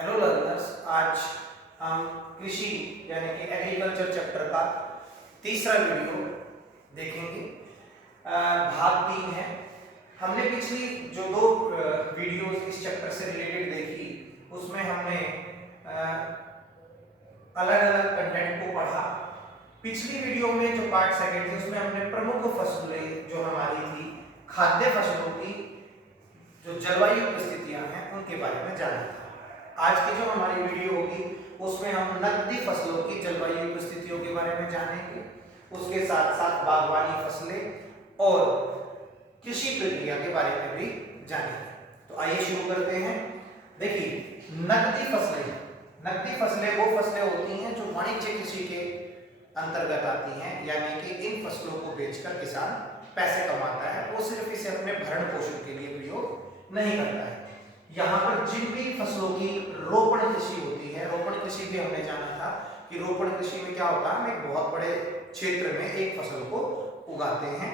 Hello learners, आज हम कृषि यानी कि एग्रीकल्चर चैप्टर का तीसरा वीडियो देखेंगे। भाग 3 है। हमने पिछली जो दो वीडियोस इस चैप्टर से रिलेटेड देखी, उसमें हमने अलग अलग कंटेंट को पढ़ा। पिछली वीडियो में जो पार्ट सेकंड थी उसमें हमने प्रमुख फसलें जो हमारी थी खाद्य फसलों की जो जलवायु परिस्थितियां हैं उनके बारे में जाना था। आज की जो हमारी वीडियो होगी उसमें हम नकदी फसलों की जलवायु परिस्थितियों के बारे में जानेंगे, उसके साथ साथ बागवानी फसलें और कृषि प्रक्रिया के बारे में भी जानेंगे। तो आइए शुरू करते हैं। देखिए, नकदी फसलें वो फसलें होती हैं जो वाणिज्य कृषि के अंतर्गत आती हैं, यानी कि इन फसलों को बेचकर किसान पैसे कमाता है, वो सिर्फ इसे अपने भरण पोषण के लिए प्रयोग नहीं करता है। यहाँ पर जिन भी फसलों की रोपण कृषि होती है, रोपण कृषि भी हमने जाना था कि रोपण कृषि में क्या होता है, हम एक बहुत बड़े क्षेत्र में एक फसल को उगाते हैं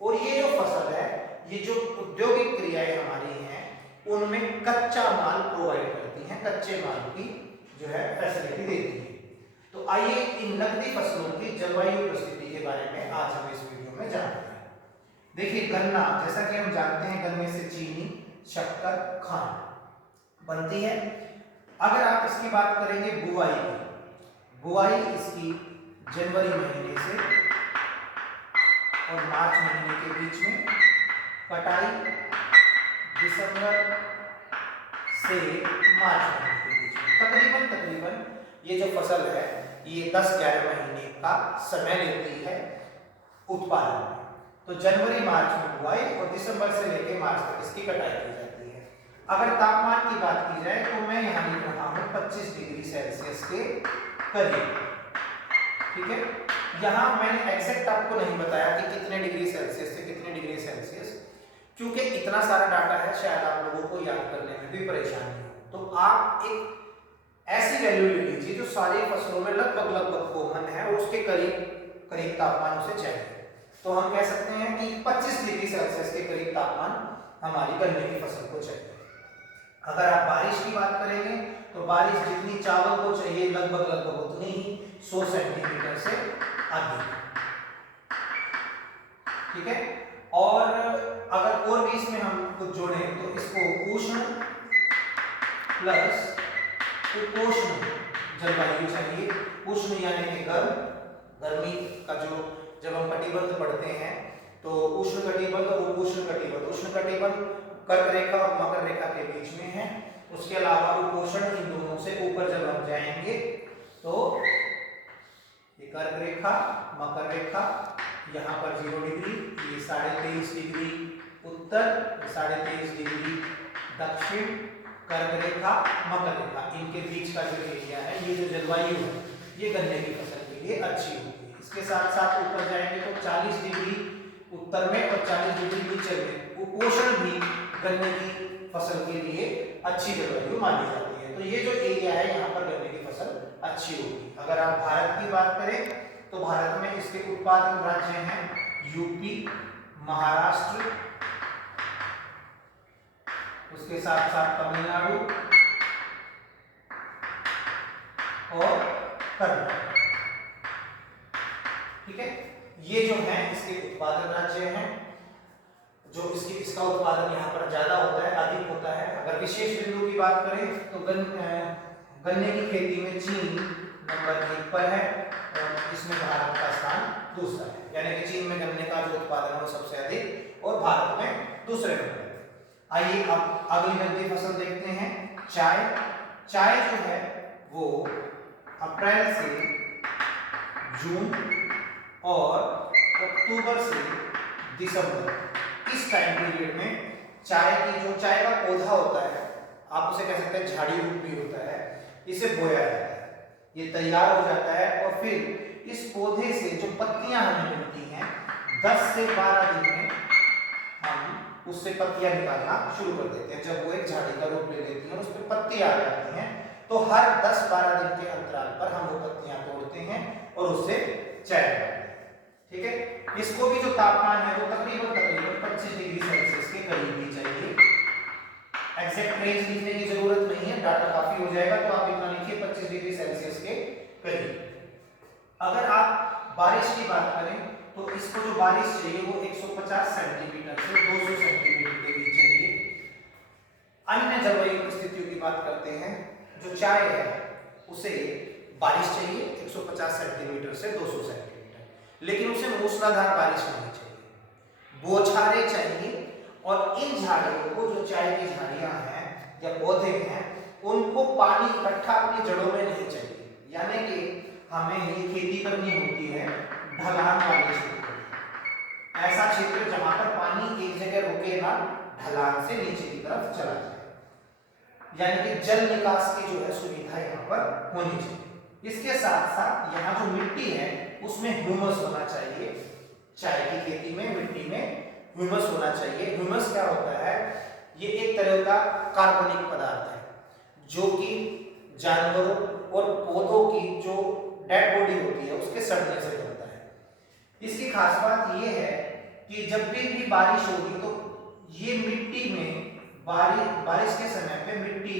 और ये जो फसल है, ये जो औद्योगिक क्रियाएं हमारी हैं उनमें कच्चा माल प्रोवाइड करती हैं, कच्चे माल की जो है फैसिलिटी देती है। तो आइए इन नकदी फसलों की जलवायु परिस्थिति के बारे में आज हम इस वीडियो में जानते हैं। देखिए, गन्ना, जैसा कि हम जानते हैं गन्ने से चीनी, शक्कर, खांड बनती है। अगर आप इसकी बात करेंगे बुआई इसकी जनवरी महीने से और मार्च महीने के बीच में, कटाई दिसंबर से मार्च महीने के बीच में। तकरीबन ये जो फसल है ये 10-11 महीने का समय लेती है उत्पादन में। तो जनवरी मार्च में बुआई और दिसंबर से लेकर मार्च तक इसकी कटाई की जाती है। अगर तापमान की बात की जाए तो मैं यहाँ लिख रहा हूँ 25 डिग्री सेल्सियस के करीब। ठीक है, यहाँ मैंने एग्जैक्ट आपको नहीं बताया कि कितने डिग्री सेल्सियस से कितने डिग्री सेल्सियस, क्योंकि इतना सारा डाटा है, शायद आप लोगों को याद करने में भी परेशानी हो। तो आप एक ऐसी वैल्यू ले लीजिए जो सारी फसलों में लगभग कॉमन है और उसके करीब तापमान उसे चाहिए। तो हम कह सकते हैं कि 25 डिग्री सेल्सियस के करीब तापमान हमारी गन्ने की फसल को चाहिए। अगर आप बारिश की बात करेंगे तो बारिश जितनी चावल को चाहिए लगभग उतनी ही 100 सेंटीमीटर से अधिक। ठीक है, और अगर और भी इसमें हम कुछ जोड़ें तो इसको उष्ण प्लस उपोष्ण जलवायु चाहिए। उष्ण यानी कि गर्मी का जो, जब हम कटिबंध पढ़ते हैं तो उष्ण कटिबंध और उपोष्ण कटिबंध, उष्ण कटिबंध कर्क रेखा और मकर रेखा के बीच में है। उसके अलावा उपोष्ण इन दोनों से ऊपर जब हम जाएंगे तो ये कर्क रेखा, मकर रेखा, यहाँ पर 0 डिग्री, ये 23.5 डिग्री उत्तर, 23.5 डिग्री दक्षिण, कर्क रेखा, मकर रेखा, इनके बीच का जो एरिया है, ये जो जलवायु है ये गन्ने की फसल के लिए अच्छी होगी। इसके साथ साथ ऊपर जाएंगे तो 40 डिग्री उत्तर में और 40 डिग्री नीचे में उपोष्ण भी गन्ने की फसल के लिए अच्छी जलवायु मानी जाती है। तो ये जो एरिया है यहाँ पर गन्ने की फसल अच्छी होगी। अगर आप भारत की बात करें तो भारत में इसके उत्पादन राज्य हैं यूपी, महाराष्ट्र, उसके साथ साथ तमिलनाडु और कर्नाटक। ठीक है, ये जो है इसके उत्पादन राज्य हैं, जो इसका उत्पादन यहाँ पर ज्यादा होता है, अधिक होता है। अगर विशेष बिंदु की बात करें तो गन्ने की खेती में चीन नंबर 1 पर है और इसमें भारत का स्थान दूसरा है, यानी कि चीन में गन्ने का जो उत्पादन है वो सबसे अधिक और भारत में दूसरे नंबर। आइए अब अगली नकदी फसल देखते हैं, चाय जो है वो अप्रैल से जून और अक्टूबर से दिसंबर, इस टाइम पीरियड में चाय का पौधा होता है, आप उसे कह सकते हैं झाड़ी रूप भी होता है, इसे बोया जाता है, ये तैयार हो जाता है और फिर इस पौधे से जो पत्तियां हमें मिलती हैं 10 से 12 दिन में हम उससे पत्तियां निकालना शुरू कर देते हैं। जब वो एक झाड़ी का रूप ले लेती है और उसमें पत्ती आ जाती हैं तो हर 10-12 दिन के अंतराल पर हम वो पत्तियां तोड़ते हैं और उससे चाय बनाते हैं। ठीक है, इसको भी जो तापमान है वो तकरीबन 25 डिग्री सेल्सियस के करीब ही चाहिए। एग्जैक्ट रेंज लिखने की जरूरत नहीं है, डाटा काफी हो हो जाएगा, तो आप इतना लिखिए 25 डिग्री सेल्सियस के करीब। अगर आप बारिश की बात करें तो इसको जो बारिश चाहिए वो 150 सेंटीमीटर से 200 सेंटीमीटर के बीच चाहिए। अन्य जलवायु परिस्थितियों की बात करते हैं, जो चाय है उसे बारिश चाहिए 150 सेंटीमीटर से 200 सेंटीमीटर, लेकिन उसे मूसलाधार बारिश नहीं चाहिए, बौछारें चाहिए। और इन झाड़ियों को, जो चाय की झाड़ियां हैं या पौधे हैं, उनको पानी इकट्ठा अपनी जड़ों में नहीं चाहिए। यानी कि हमें ये खेती करनी होती है ढलान वाले क्षेत्र, ऐसा क्षेत्र जहां पर पानी एक जगह रुके ना, ढलान से नीचे की तरफ चला जाए, यानी कि जल निकास की जो है सुविधा यहाँ पर होनी चाहिए। इसके साथ साथ यहाँ जो मिट्टी है उसमें ह्यूमस होना चाहिए। चाय की खेती में मिट्टी में ह्यूमस होना चाहिए। ह्यूमस क्या होता है? ये एक तरह का कार्बनिक पदार्थ है जो कि जानवरों और पौधों की जो डेड बॉडी होती है उसके सड़ने से बनता है। इसकी खास बात यह है कि जब भी बारिश होगी तो ये मिट्टी में बारिश के समय पे मिट्टी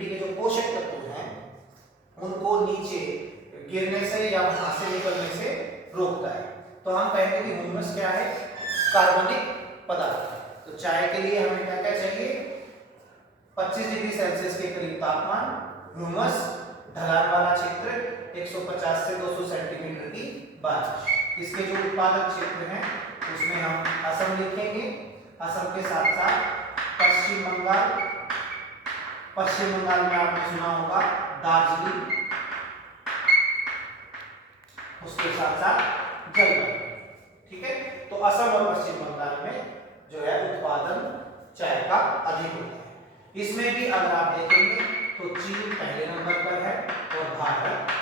के जो पोषक तत्व हैं उनको नीचे गिरने से या वहां से निकलने से रोकता है। तो हम कहेंगे कि ह्यूमस क्या है? कार्बनिक पदार्थ है। तो चाय के लिए हमें क्या क्या चाहिए? 25 डिग्री सेल्सियस के करीब तापमान, ह्यूमस, ढलान वाला क्षेत्र, 150 से 200 सेंटीमीटर की बारिश। इसके जो उत्पादक क्षेत्र हैं उसमें हम असम लिखेंगे। असम के साथ साथ पश्चिम बंगाल में आपने सुना होगा दार्जिलिंग, उसके साथ साथ जलवायु। ठीक है, तो असम और पश्चिम बंगाल में जो है उत्पादन चाय का अधिक होता है। इसमें भी अगर आप देखेंगे तो चीन पहले नंबर पर है और भारत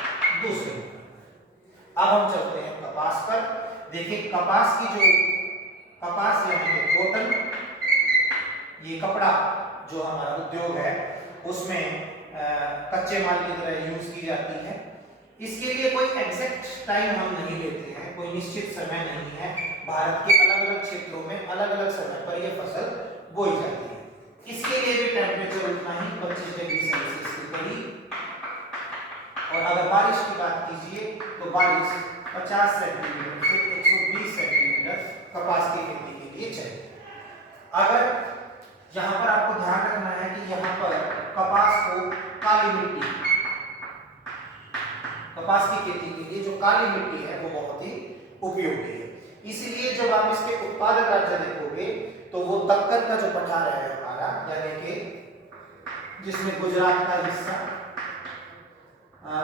दूसरे नंबर पर। अब हम चलते हैं कपास पर। देखिए कपास की जो कपास यानी कॉटन, ये कपड़ा जो हमारा उद्योग है उसमें कच्चे माल की तरह यूज की जाती है। इसके लिए कोई एग्जैक्ट टाइम हम नहीं लेते हैं, कोई निश्चित समय नहीं है। भारत के अलग अलग क्षेत्रों में अलग अलग समय पर यह फसल बोई जाती है। इसके लिए भी टेम्परेचर उतना ही 25 डिग्री सेल्सियस के करीब। और अगर बारिश की बात कीजिए तो बारिश 50 सेंटीमीटर से 120 सेंटीमीटर कपास की खेती के लिए चाहिए। अगर यहाँ पर आपको ध्यान रखना है कि यहाँ पर कपास को काली मिट्टी, कपास की खेती के लिए जो काली मिट्टी है वो बहुत ही उपयोगी है। इसलिए जब आप इसके उत्पादक राज्य देखोगे तो वो दक्कन का जो पठार है हमारा, यानी कि जिसमें गुजरात का हिस्सा,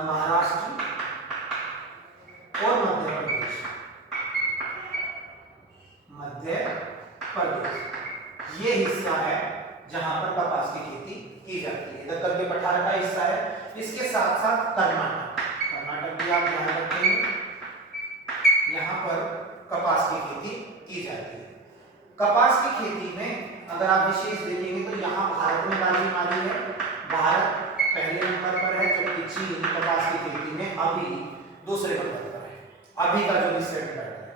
महाराष्ट्र और मध्य प्रदेश, ये हिस्सा है जहां पर कपास की खेती की जाती है। दक्कन के पठार का हिस्सा है। इसके साथ साथ कर्नाटक भी आप ध्यान रखेंगे, यहाँ पर कपास की खेती की जाती है। कपास की खेती में अगर आप विशेष देखेंगे तो यहाँ भारत में बाजी मारी है। भारत पहले नंबर पर है, जबकि चीन कपास की खेती में अभी दूसरे नंबर पर है। अभी का जो रिसेंट डाटा है।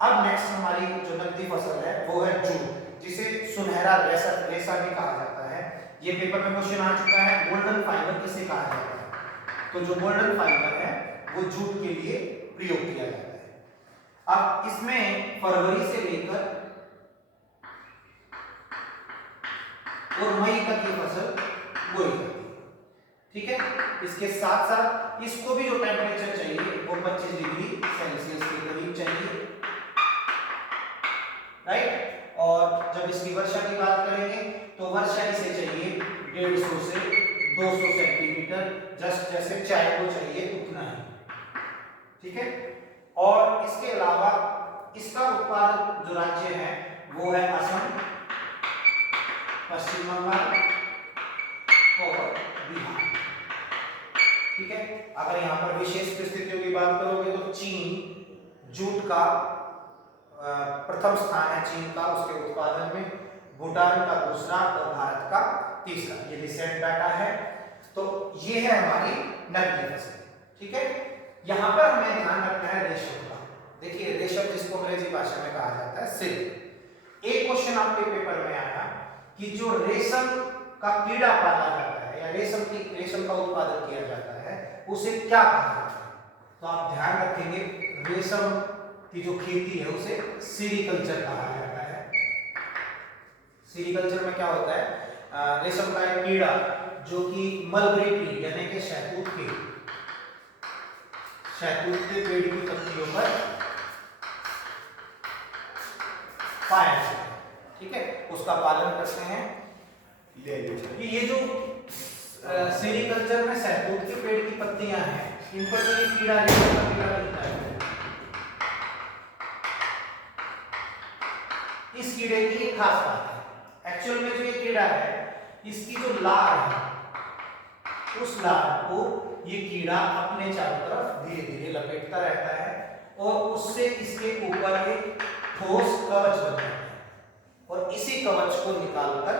अब नेक्स्ट हमारी जो नकदी फसल है वो है जूट, जिसे सुनहरा रेशा भी कहा जाता है। ये पेपर में क्वेश्चन आ चुका है। गोल्डन फाइबर किसे कहा जाता है? तो जो गोल्डन फाइबर है वो जूट के लिए प्रयोग किया जाता है। अब इसमें फरवरी से लेकर और मई तक की फसल बोई जाती है। ठीक है, इसके साथ साथ इसको भी जो टेम्परेचर चाहिए वो 25 डिग्री सेल्सियस के करीब चाहिए, राइट। और जब इसकी वर्षा की बात करेंगे तो वर्षा इसे चाहिए 150 से 200 सेंटीमीटर, जस्ट जैसे चाय को चाहिए उतना ही। ठीक है, और इसके अलावा इसका उत्पादक जो राज्य है वो है असम, पश्चिम बंगाल और बिहार। ठीक है, अगर यहाँ पर विशेष परिस्थितियों की बात करोगे तो चीन जूट का प्रथम स्थान है चीन का उसके उत्पादन में, भूटान का दूसरा और भारत का तीसरा। ये रिसेंट डाटा है। तो ये है हमारी नकदी फसल। ठीक है, यहाँ पर हमें ध्यान रखना है रेशम का। देखिए रेशम जिसको अंग्रेजी भाषा में कहा जाता है सिल्क। एक क्वेश्चन आपके पेपर में आया कि जो रेशम का कीड़ा पाला जाता है या रेशम का उत्पादन किया जाता है उसे क्या कहा जाता है? तो आप ध्यान रखेंगे, रेशम की जो खेती है उसे सेरीकल्चर कहा जाता है। सेरीकल्चर में क्या होता है, रेशम का एक कीड़ा जो कि मलबरी ट्री यानी कि शहतूत के पेड़ की पत्तियों पर पाया जाता है, ठीक है, उसका पालन करते हैं। ये जो सेरीकल्चर में शहतूत के पेड़ की पत्तियां हैं, इन पर जो ये कीड़ा लगता है, इस कीड़े की एक खास बात है। एक्चुअल में जो ये कीड़ा है, इसकी जो लार है, उस लार को ये कीड़ा अपने चारों तरफ धीरे धीरे लपेटता रहता है और उससे इसके ऊपर एक ठोस कवच बनता है और इसी कवच को निकालकर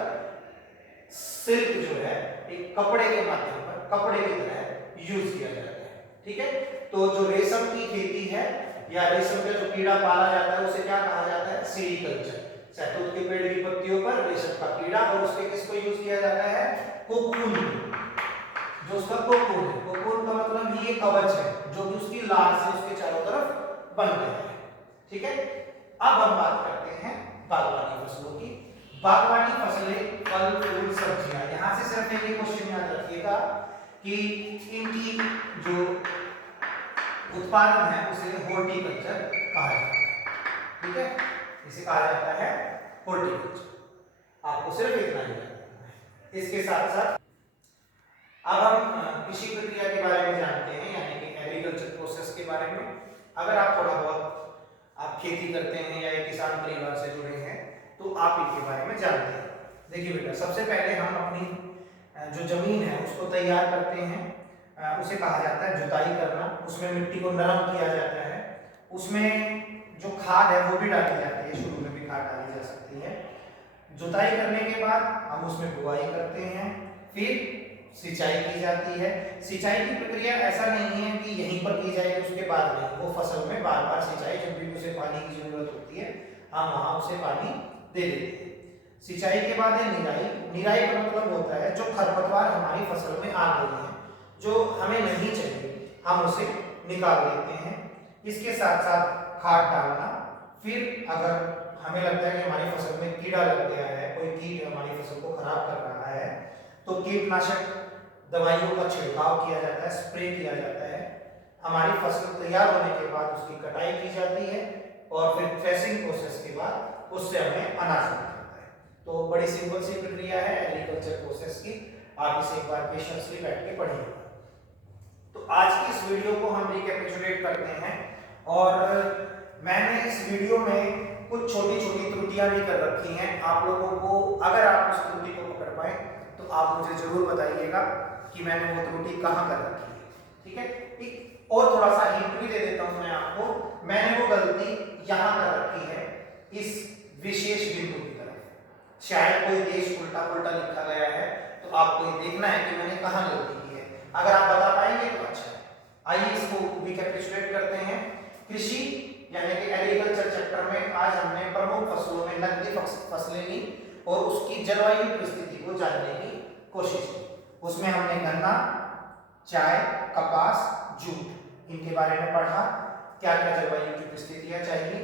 सिल्क जो है एक कपड़े के माध्यम पर कपड़े की तरह यूज किया जाता है, ठीक है। तो जो रेशम की खेती है या रेशम का जो कीड़ा पाला जाता है उसे क्या कहा जाता है? सेरीकल्चर। शहतूत के पेड़ की पत्तियों पर रेशम का कीड़ा और उसके किसको यूज किया जाता है? कोकून। जो उसका कोकून है, कोकून का मतलब ये कवच है जो कि उसकी लार से उसके चारों तरफ बन गया है, ठीक है। अब हम बात करते हैं बागवानी फसलों की। बागवानी फसलें फल फूल सब्जियां, यहां से सिर्फ एक क्वेश्चन याद रखिएगा कि इनकी जो उत्पादन है उसे हॉर्टिकल्चर कहा जाता है, ठीक है, इसे कहा जाता है हॉर्टिकल्चर। आपको सिर्फ इतना ही रखना है। इसके साथ साथ अब हम कृषि प्रक्रिया के बारे में जानते हैं, यानी कि एग्रीकल्चर प्रोसेस के बारे में। अगर आप थोड़ा बहुत आप खेती करते हैं या एक किसान परिवार से जुड़े हैं तो आप इनके बारे में जानते हैं। देखिए बेटा, सबसे पहले हम अपनी जो जमीन है उसको तैयार करते हैं, उसे कहा जाता है जुताई करना। उसमें मिट्टी को नरम किया जाता है, उसमें जो खाद है वो भी डाली जाती है, शुरू में भी खाद डाली जा सकती है। जुताई करने के बाद हम उसमें बुआई करते हैं, फिर सिंचाई की जाती है। सिंचाई की प्रक्रिया ऐसा नहीं है कि यहीं पर की जाए उसके बाद नहीं, वो फसल में बार बार सिंचाई, जब भी उसे पानी की जरूरत होती है हम वहां उसे पानी दे देते हैं। सिंचाई के बाद है निराई। निराई का मतलब होता है जो खरपतवार हमारी फसल में आ गई है, जो हमें नहीं चाहिए, हम उसे निकाल देते हैं। इसके साथ साथ खाद डालना। फिर अगर हमें लगता है कि हमारी फसल में कीड़ा लग गया है, कोई कीट हमारी फसल को खराब कर रहा है, तो कीटनाशक दवाइयों का छिड़काव किया जाता है, स्प्रे किया जाता है। हमारी फसल तैयार होने के बाद उसकी कटाई की जाती है और फिर थ्रेसिंग प्रोसेस के बाद उससे हमें अनाज मिल जाता है। तो बड़ी सिंपल सी प्रक्रिया है एग्रीकल्चर प्रोसेस की, आप इसे एक बार पेशेंसली बैठ के पढ़िए। तो आज की इस वीडियो को हम रिकैपिचुलेट करते हैं और मैंने इस वीडियो में कुछ छोटी छोटी त्रुटियां भी कर रखी हैं। आप लोगों को अगर आप उस त्रुटि को पकड़ पाए तो आप मुझे जरूर बताइएगा कि मैंने वो त्रुटि कहाँ कर रखी है, ठीक है। एक और थोड़ा सा हिंट भी दे देता हूं मैं आपको, मैंने वो गलती यहाँ कर रखी है इस विशेष बिंदु की तरफ। शायद कोई देश उल्टा पुल्टा लिखा गया है, तो आपको ये देखना है कि मैंने कहाँ गलती की है। अगर आप बता पाएंगे तो अच्छा है। आइए इसको रिकैपिचुलेट करते हैं। कृषि यानी कि एग्रीकल्चर चैप्टर में आज हमने प्रमुख फसलों में नकदी फसलें ली और उसकी जलवायु परिस्थिति को जानने की कोशिश की। उसमें हमने गन्ना, चाय, कपास, जूट, इनके बारे में पढ़ा, क्या क्या जलवायु की परिस्थितियां चाहिए।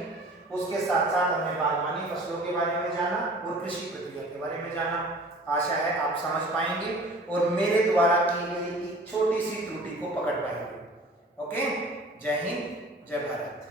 उसके साथ साथ हमने बागवानी फसलों के बारे में जाना और कृषि प्रक्रिया के बारे में जाना। आशा है आप समझ पाएंगे और मेरे द्वारा की गई एक छोटी सी त्रुटि को पकड़ पाएंगे। ओके, जय हिंद, जय भारत।